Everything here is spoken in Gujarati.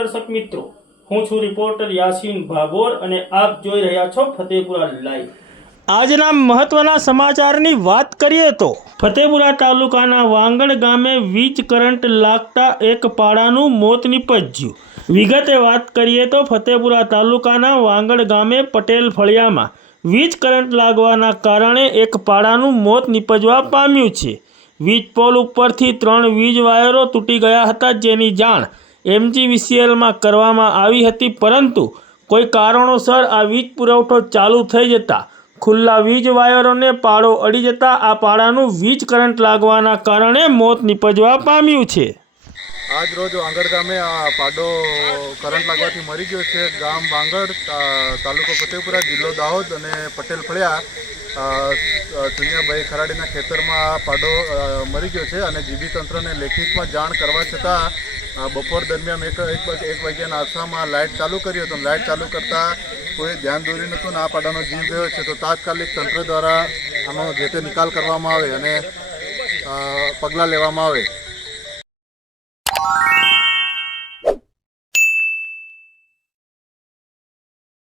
दर्शक मित्रों, हूँ छू रिपोर्टर यासीन भाभोर અને આપ જોઈ રહ્યા છો ફતેપુરા લાઈવ। આજના મહત્વના સમાચારની વાત કરીએ તો ફતેપુરા તાલુકાના વાંગડ ગામે વીજ કરંટ લાગતા એક પાડાનું મોત નીપજ્યું। વિગતે વાત કરીએ તો ફતેપુરા તાલુકાના વાંગડ ગામે પટેલ ફળિયામાં વીજ કરંટ લાગવાના કારણે એક પાડાનું મોત નીપજવા પામ્યું છે। વીજ પોલ ઉપરથી 3 વીજ વાયરો તૂટી ગયા હતા, જેની જાણ MGVCL માં કરવામાં આવી હતી, પરંતુ કોઈ કારણોસર આ વીજ પુરવઠો ચાલુ થઈ જતા ખુલ્લા વીજ વાયરોને પાડો અડી જતા આ પાડાનું વીજ કરંટ લાગવાના કારણે મોત નીપજવા પામ્યું છે। आज रोज वांगड़ गामे आ पाडो करंट लगवाथी मरी गयो छे। गाम वांगड़ तालुको फतेपुरा जिल्लो दाहोद अने पटेल फळिया चुनियाबाई खराडीना खेतरमां आ पाडो मरी गयो छे अने जीबी तंत्रने लेखितमां जाण करवा छतां बपोर दरमियान एक वाग्याना आसामां लाइट चालू करी हतो। लाइट चालू करता कोई ध्यान दोरी नहोतुं ने आ पाडानो जीव गयो छे, तो तात्कालिक तंत्र द्वारा आनो जे ते निकाल करवामां आवे अने पगलां लेवामां आवे।